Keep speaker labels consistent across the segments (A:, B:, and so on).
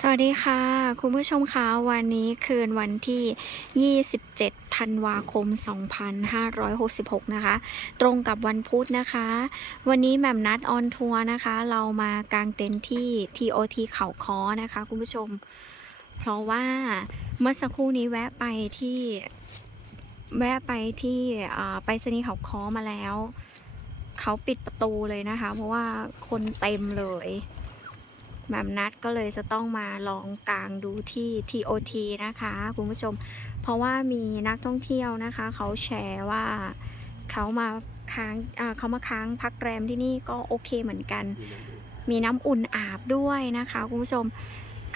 A: สวัสดีค่ะ คุณผู้ชมคะวันนี้คืนวันที่ 27 ธันวาคม 2566 นะคะ ตรงกับวันพุธนะคะ วันนี้แหม่มนัดออนทัวร์นะคะ เรามากางเต็นท์ที่ TOT เขาค้อนะคะ คุณผู้ชม เพราะว่าเมื่อสักครู่นี้แวะไปที่แวะไปที่ไปรษณีเขาค้อมาแล้ว เขาปิดประตูเลยนะคะ เพราะว่าคนเต็มเลย แมมนัดก็เลยจะต้องมาลองกลางดูที่ TOT นะคะ คุณผู้ชม เพราะว่ามีนักท่องเที่ยวนะคะ เขาแชร์ว่าเขามาค้างเขามาค้างพักแรมที่นี่ก็โอเคเหมือนกัน มีน้ำอุ่นอาบด้วยนะคะ คุณผู้ชม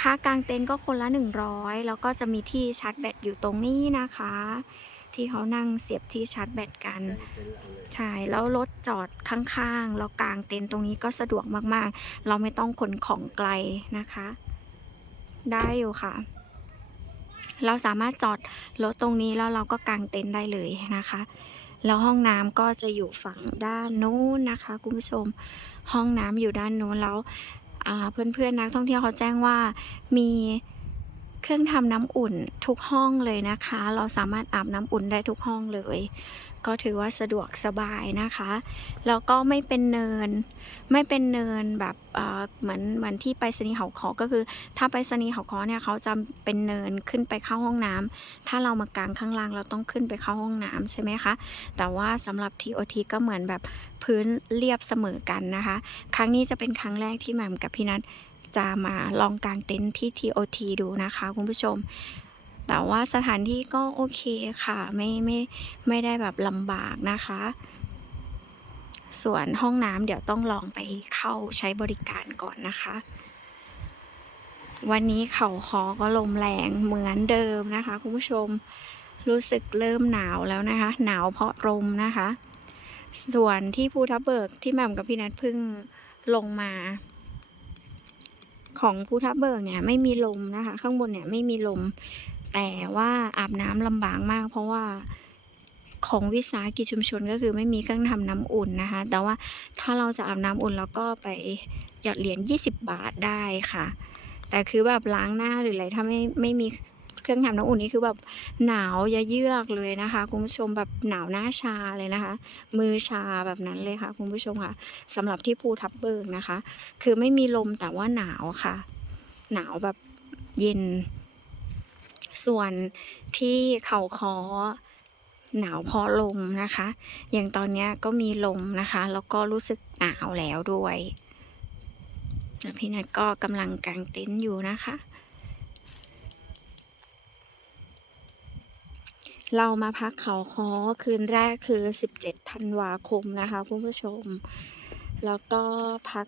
A: ค่ากางเต็นท์ก็คนละ 100 แล้วก็จะมีที่ชาร์จแบตอยู่ตรงนี้นะคะ ที่เขานั่งเสียบที่ชาร์จแบตกัน ใช่ แล้วรถจอดข้างๆเรากางเต็นท์ตรงนี้ก็สะดวกมากๆ เราไม่ต้องขนของไกลนะคะ ได้อยู่ค่ะ เราสามารถจอดรถตรงนี้แล้วเราก็กางเต็นท์ได้เลยนะคะแล้วห้องน้ำก็จะอยู่ฝั่งด้านนู้นนะคะ คุณผู้ชม ห้องน้ำอยู่ด้านนู้นแล้ว เพื่อนๆนักท่องเที่ยวเขาแจ้งว่ามีเครื่องทำน้ำอุ่นทุกห้องเลยนะคะ เราสามารถอาบน้ำอุ่นได้ทุกห้องเลย ก็ถือว่าสะดวกสบายนะคะ แล้วก็ไม่เป็นเนิน ไม่เป็นเนินแบบเหมือนเหมือนที่ไปรษณีเขาคอก็คือ ถ้าไปรษณีเขาคอเนี่ยเขาจะเป็นเนินขึ้นไปเข้าห้องน้ำถ้าเรามากางข้างล่างเราต้องขึ้นไปเข้าห้องน้ำใช่ไหมคะ แต่ว่าสำหรับ TOT ก็เหมือนแบบ พื้นเรียบเสมอกันนะคะ ครั้งนี้จะเป็นครั้งแรกที่แหม่มกับพี่นัทจะมาลองกางเต็นท์ที่ TOT ดูนะคะคุณผู้ชม แต่ว่าสถานที่ก็โอเคค่ะ ไม่ไม่ไม่ได้แบบลำบากนะคะ ส่วนห้องน้ำเดี๋ยวต้องลองไปเข้าใช้บริการก่อนนะคะ วันนี้เขาคอก็ลมแรงเหมือนเดิมนะคะคุณผู้ชม รู้สึกเริ่มหนาวแล้วนะคะ หนาวเพราะลมนะคะ ส่วนที่ภูทับเบิกที่แม่มกับพี่นัทเพิ่งลงมา ของภูทับเบิกเนี่ยไม่มีลมนะคะ ข้างบนเนี่ยไม่มีลม แต่ว่าอาบน้ำลำบากมาก เพราะว่าของวิสาหกิจชุมชนก็คือไม่มีเครื่องทำน้ำอุ่นนะคะ แต่ว่าถ้าเราจะอาบน้ำอุ่นเราก็ไปหยอดเหรียญ20 บาทได้ค่ะ แต่คือแบบล้างหน้าหรืออะไรถ้าไม่ไม่มี เครื่องทำน้ำอุ่นนี่คือแบบหนาวเยือกเลยนะคะคุณผู้ชมแบบหนาวหน้าชาเลยนะคะ มือชาแบบนั้นเลยค่ะคุณผู้ชมค่ะสำหรับที่ภูทับเบิกนะคะ คือไม่มีลมแต่ว่าหนาวค่ะ หนาวแบบเย็น ส่วนที่เขาคอหนาวพราะลมนะคะ อย่างตอนนี้ก็มีลมนะคะ แล้วก็รู้สึกหนาวแล้วด้วยพี่นัทก็กำลังกางเต็นท์อยู่นะคะ เรามาพักเขาคอคืนแรกคือ 17 ธันวาคมนะคะ คุณผู้ชม แล้วก็พัก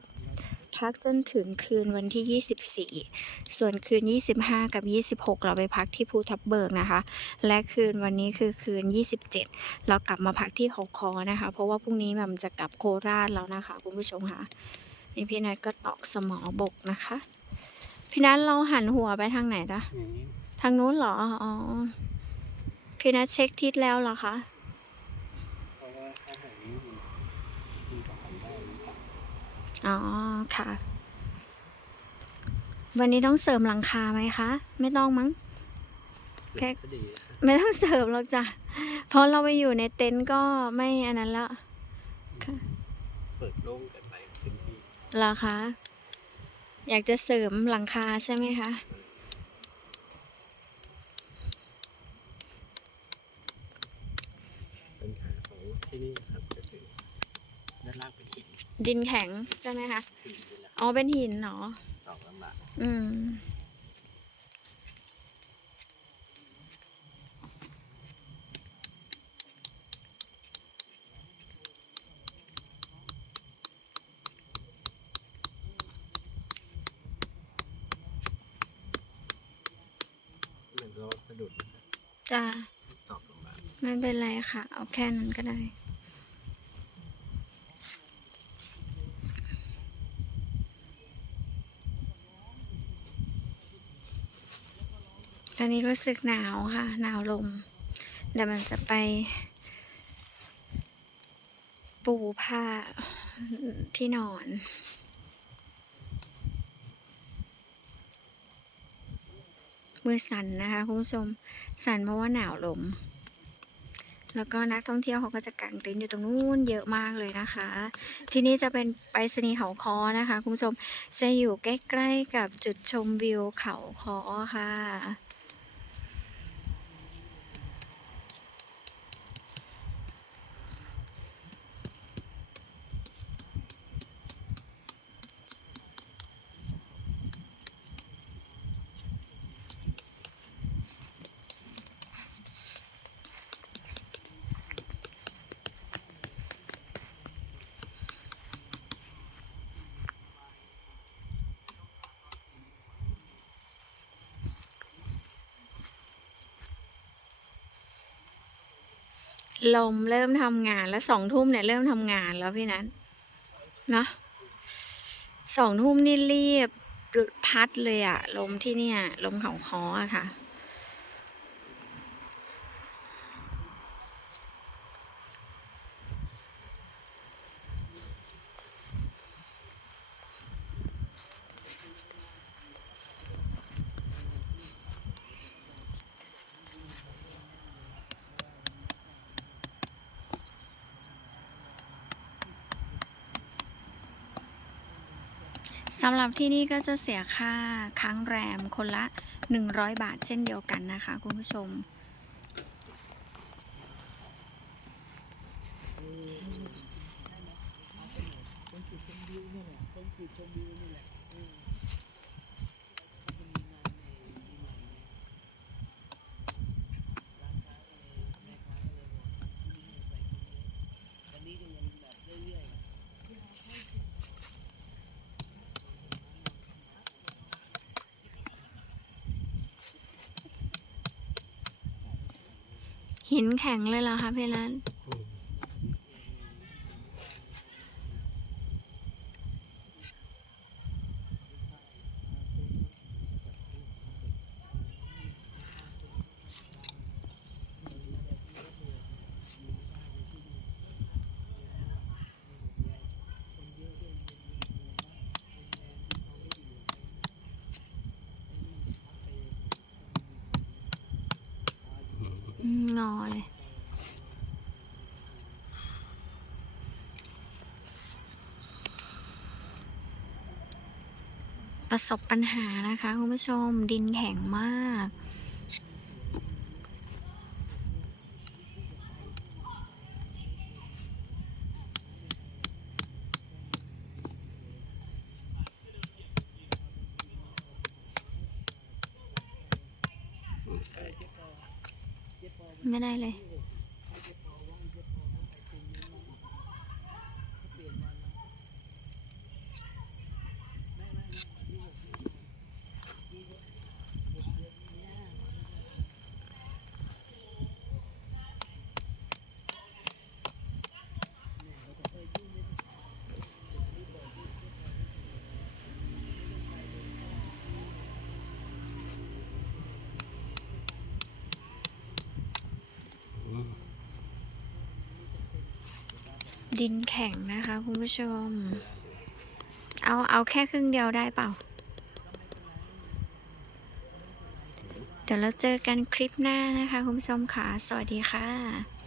A: พักจนถึงคืนวันที่ 24 ส่วนคืน 25 กับ 26 เราไปพักที่ภูทับเบิกนะคะ และคืนวันนี้คือคืน 27 เรากลับมาพักที่เขาคอนะคะ เพราะว่าพรุ่งนี้มันจะกลับโคราชแล้วนะคะ คุณผู้ชมค่ะนี่พี่นัทก็ตอกสมอบกนะคะ พี่นัทเราหันหัวไปทางไหนจ๊ะทางนู้นเหรอ อ๋อ พี่นัทเช็คทิศแล้วเหรอคะ
B: เพราะว่าถ้าหากนี้มันมันก็หันได้มันต่ำ
A: อ๋อค่ะ วันนี้ต้องเสริมหลังคาไหมคะ ไม่ต้องมั้งแค่
B: ก็ดีนะครับ
A: ไม่ต้องเสริมหรอกจ้ะเพราะเราไปอยู่ในเต็นท์ก็ไม่อันนั้นละ
B: เปิดโล่งเกันไปพื้นที่
A: เหรอคะอยากจะเสริมหลังคาใช่ไหมคะ
B: ปัญหาของที่นี่ครับก็คือด้านล่างเป็นหิน
A: ดินแข็งใช่ไหมคะ
B: หินนี่แหละ
A: อ๋อ เป็นหินเหรอ
B: ตอกลำบาก
A: อืม
B: มันก็สะดุดนะครับ
A: จ้า
B: ตอกลำบาก
A: ไม่เป็นไรค่ะ เอาแค่นั้นก็ได้ อนนี้รู้สึกหนาวค่ะ หนาวลม เดี๋ยวมันจะไป ปูผ้าที่นอนมือสั่นนะคะคุณผู้ชมสั่นเพราะว่าหนาวลม แล้วก็นักท่องเที่ยวเขาก็จะกางเต็นท์อยู่ตรงนู้นเยอะมากเลยนะคะ ที่นี่จะเป็นไปรษณีย์เขาคอนะคะคุณผู้ชมจะอยู่ใกล้ๆกับจุดชมวิวเขาคอค่ะ ลมเริ่มทำงานแล้วสองทุ่มเนี่ยเริ่มทำงานแล้วพี่นันเนาะสองทุ่มนี่รีบพัดเลยอะลมที่เนี่ย ลมเขาคออะค่ะ สำหรับที่นี่ก็จะเสียค่าค้างแรมคนละ 100 บาทเช่นเดียวกันนะคะคุณผู้ชม หินแข็งเลยเหรอคะพี่นั ประสบปัญหานะคะคุณผู้ชมดินแข็งมาก ไม่ได้เลย ดินแข็งนะคะคุณผู้ชม เอาเอาแค่ครึ่งเดียวได้เปล่า เดี๋ยวเราเจอกันคลิปหน้านะคะคุณผู้ชมค่ะ สวัสดีค่ะ